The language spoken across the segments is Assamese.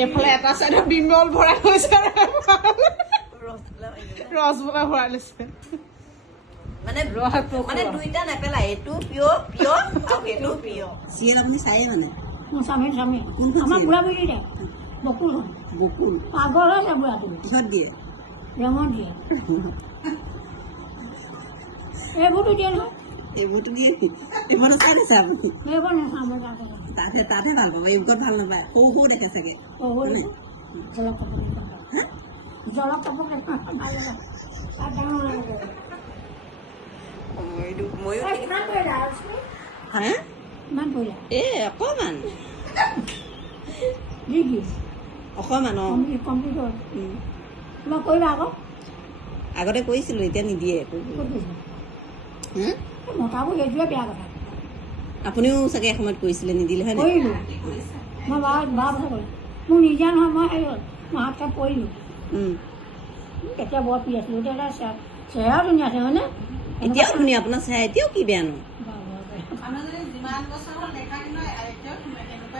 এইফালে এটা চাইডে বিমল ভৰাই লৈছে ৰসগোল্লা ভৰাই লৈছে মানে মানে দুইটা নেপেলাই এইটো পিয়ৰ পিয়ৰ আৰু এইটো পিয়ৰ চিৰিয়েল আপুনি চায়ে মানে স্বামী কোনখন আমাৰ চিৰিয়েল? বুঢ়া বুঢ়ী দে বকুল বকুল পাগল আছে বুঢ়াটো কিহত দিয়ে ৰঙত দিয়ে এইবোৰতো দিয়ে নহয় এইবোৰতো দিয়ে নি এইবোৰতো চাই দিছে আপুনি সেইবোৰ নাখাওঁ আমাৰ তাতহে ভাল পাব এইবোৰত ভাল নাপায় সৰু সৰু দেখে চাগে হয়নে? জলক কাপোৰ জলক কাপোৰ ভাল লাগে তাত ডাঙৰ লাগে ময়ো কিমান পৰিলা হা কিমান পৰিলা এই অকণমান দি অকণমান অঁ কম্পিউটাৰ কিবা কৰিবা আকৌ আগতে কৰিছিলোঁ এতিয়া নিদিয়ে ক'ত গৈছা হা মতাবোৰ সেইটোৱে বেয়া কথা আপুনিও চাগে এসময়ত কৰিছিলে নিদিলে হয় নাই কৰিলোঁ মই বাৰ বছৰ কৰিলোঁ মোৰ নিজা নহয় মই হেৰি হ'ল মই হাত চাত পৰিলোঁ তেতিয়া বৰ পি আছিলোঁ এতিয়া চেহেৰাও ধুনীয়া আছে হয়নে এতিয়াও ধুনীয়া আপোনাৰ চাই এতিয়াও কি বেয়ানো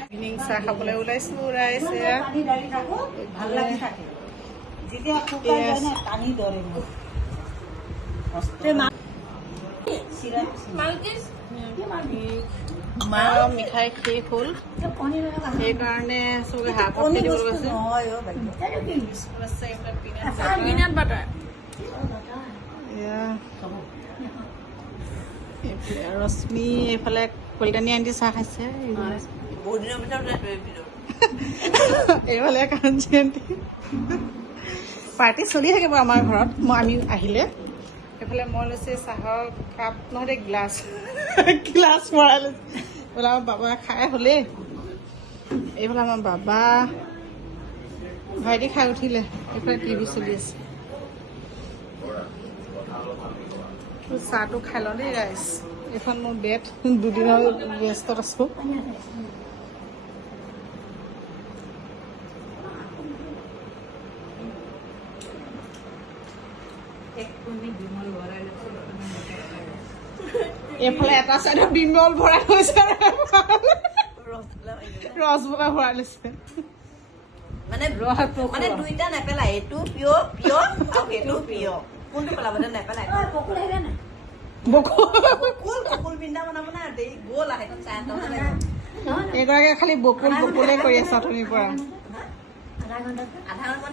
ইভিনিং চাহ খাবলৈ ওলাইছো ৰাইছে ভাল লাগি থাকে যেতিয়া শুকাই যায় না পানী দৰে মিঠাই শেষ হ'ল সেইকাৰণে চবে হাফ হাফ দিব গৈছে নহয় অ' পিনাট বাটাৰ ৰশ্মি এইফালে কলিতানী আন্টি চাহ খাইছে বহুত দিনৰ ভিতৰত এইফালে কাঞ্চি আন্টি পাৰ্টি চলি থাকে বাৰু আমাৰ ঘৰত আমি আহিলে এইফালে মই লৈছে চাহৰ কাপ নহ'লে গ্লাছ গ্লাছ ভৰাই লৈছে এইফালে আমাৰ বাবা খাই হ'লেই এইফালে আমাৰ বাবা ভাইটি খাই উঠিলে এইফালে টিভি চলি আছে চাহটো খাই লওঁ দেই ৰাইজ এইখন মোৰ বেড দুদিনৰ ব্যস্তত আছোঁ এইফালে এটা চাইডে বিমল ভৰাই লৈছে ৰসগোল্লা ভৰাই লৈছে মানে মানে দুইটা নেপেলাই এইটো পিয়ৰ পিয়ৰ আৰু এইটো পিয়ৰ কোনটো পেলাব নেপেলাই বকুল আহিলে নাই বকুল পিন্ধা বনাব না দেৰি গ'ল আৰু সেইখন চাই এইগৰাকীয়ে খালি বকুল বকুলে কৰি আছে অথনিৰ পৰা আধা ঘণ্টা আধা ঘণ্টা